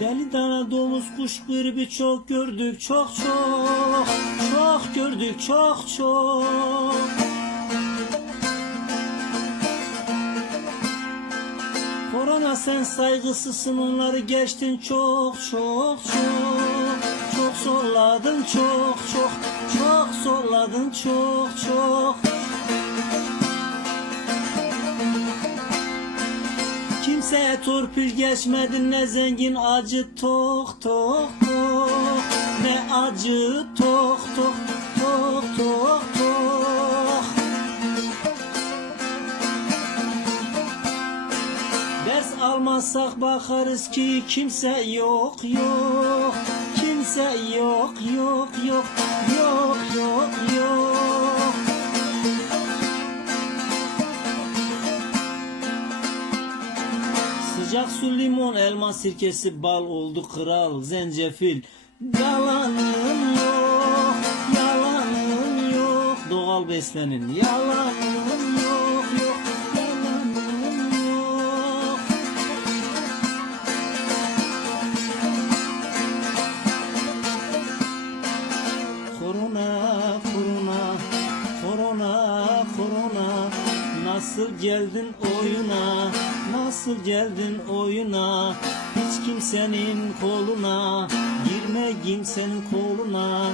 Deli dana domuz kuş gribi çok gördük, çok çok. Çok gördük, çok çok. Korona sen saygısızsın, onları geçtin çok çok çok. Çok zorladın çok çok. Çok zorladın çok çok. Kimseye torpil geçmedin, ne zengin acı tok tok tok. Ne acı tok tok tok tok tok. Ders almazsak bakarız ki kimse yok yok. Kimse yok yok yok yok yok yok. Sıcak su, limon, elma sirkesi, bal oldu kral, zencefil. Yalanım yok, yalanım yok. Doğal beslenin, yalanım yok yok, yalanım yok. Korona, korona, korona, korona. Nasıl geldin oyuna, nasıl geldin oyuna? Hiç kimsenin koluna, girme kimsenin koluna,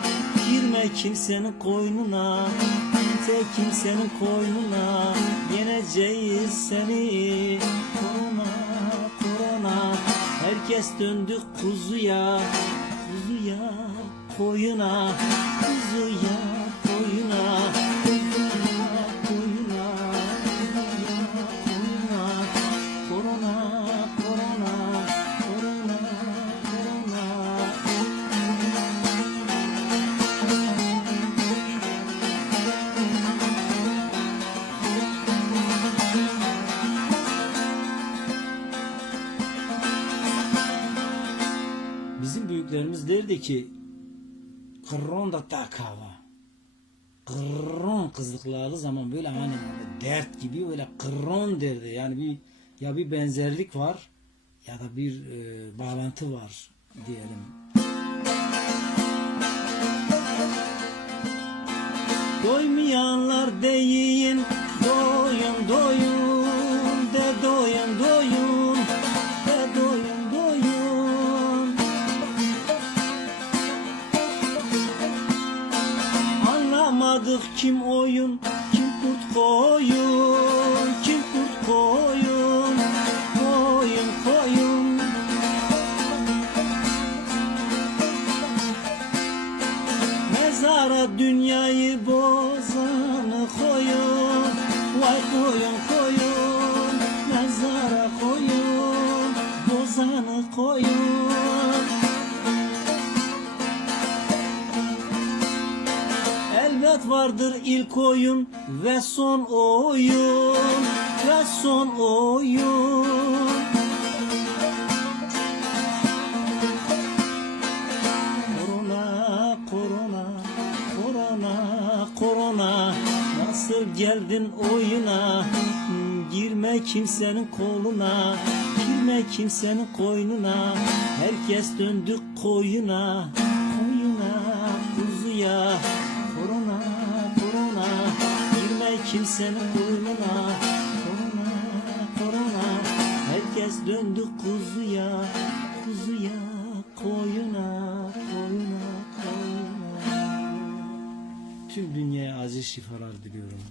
girme kimsenin koynuna, gitme kimsenin koynuna. Yeneceğiz seni, korona, korona. Herkes döndü kuzuya, kuzuya, koyuna, kuzuya, koyuna. Bizim büyüklerimiz derdi ki kırron da takava. Kırron kızlıkları zaman böyle hani dert gibi böyle kırron derdi. Yani bir benzerlik var ya da bir bağlantı var diyelim. Doymayanlar deyin, doyun doyun de, doyun doyun de, doyun doyun. Anlamadık kim oyun, kim kurt koyun, kim kurt koyun, koyun koyun. Mezara dünyayı bozanı koyun, vay koyun koyun. Mezara koyun, bozanı koyun. Elbet vardır ilk oyun ve son oyun, ve son oyun. Korona, korona, korona, korona. Nasıl geldin oyuna? Girme kimsenin koluna, girme kimsenin koynuna. Herkes döndü koyuna, koyuna, kuzuya. Korona, korona, girme kimsenin koynuna. Korona, korona, herkes döndü kuzuya, kuzuya, koyuna, koyuna, koyuna. Tüm dünyaya acil şifalar diliyorum.